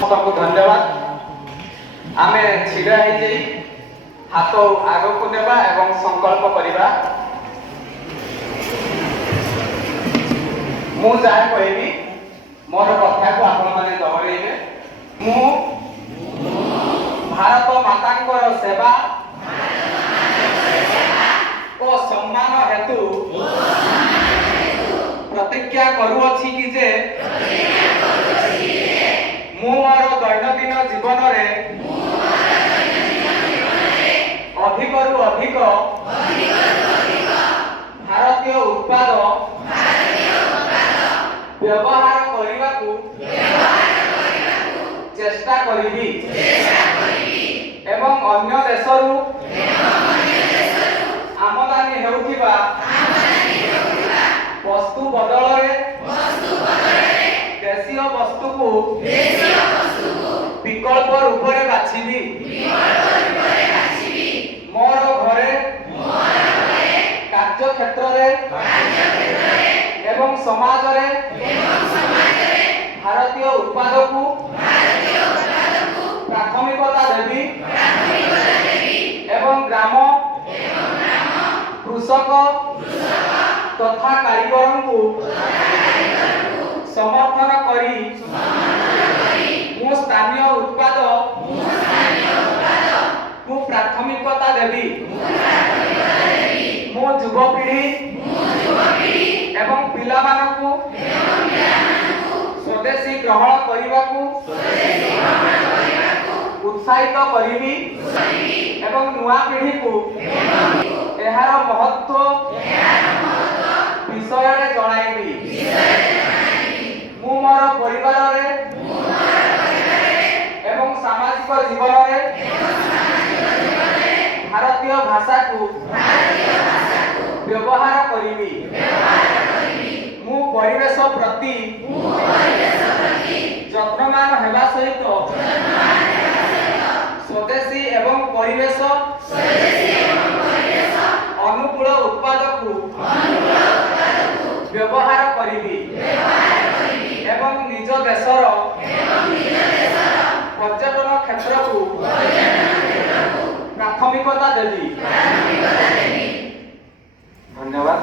सबको धन्यवाद। आमे छिड़ा है जाई हाथ आगो को नेबा एवं संकल्प करिबा। मु जाय कहबी मोर कथा को आपण माने दोहरेइबे। मु भारत मातांकर सेवा ओ सम्मान हेतु प्रतिज्ञा करूअछि कि जे मु मोर दैनंदिन जीवन रे अधिकरु अधिक भारतीय उत्पाद व्यवहार करिबाकू चेष्टा करिबी एवं अन्य देशरू आमदानी हेउथिबा वस्तु बदल रे देशीय वस्तु को विकल्प रूप रे बाछिबी। मोर घरे कार्य क्षेत्र रे एवं समाज रे भारतीय उत्पाद को प्राथमिकता देवी एवं ग्राम कृषक तथा कारीगर को समर्थन करी मु स्थानीय उत्पाद को प्राथमिकता देवी। मु युवपीढ़ी एवं पिला मानकू स्वदेशी ग्रहण करने उत्साह ଉତ୍ସାହିତ କରିବି ଏବଂ ନୂଆ ପିଢ଼ିକୁ ଏହାର ମହତ୍ତ୍ୱ ବିଷୟରେ ଜଣାଇବି। ମୁଁ ମୋର ପରିବାରରେ ଏବଂ ସାମାଜିକ ଜୀବନରେ ଭାରତୀୟ ଭାଷାକୁ ବ୍ୟବହାର କରିବି। ମୁଁ ପରିବେଶ ପ୍ରତି ଯତ୍ନବାନ ହେବା ସହିତ ସ୍ୱଦେଶୀ ଏବଂ ପରିବେଶ ଅନୁକୂଳ ଉତ୍ପାଦକୁ ବ୍ୟବହାର କରିବି ଏବଂ ନିଜ ଦେଶର ପର୍ଯ୍ୟଟନ କ୍ଷେତ୍ରକୁ ପ୍ରାଥମିକତା ଦେବି। ଧନ୍ୟବାଦ।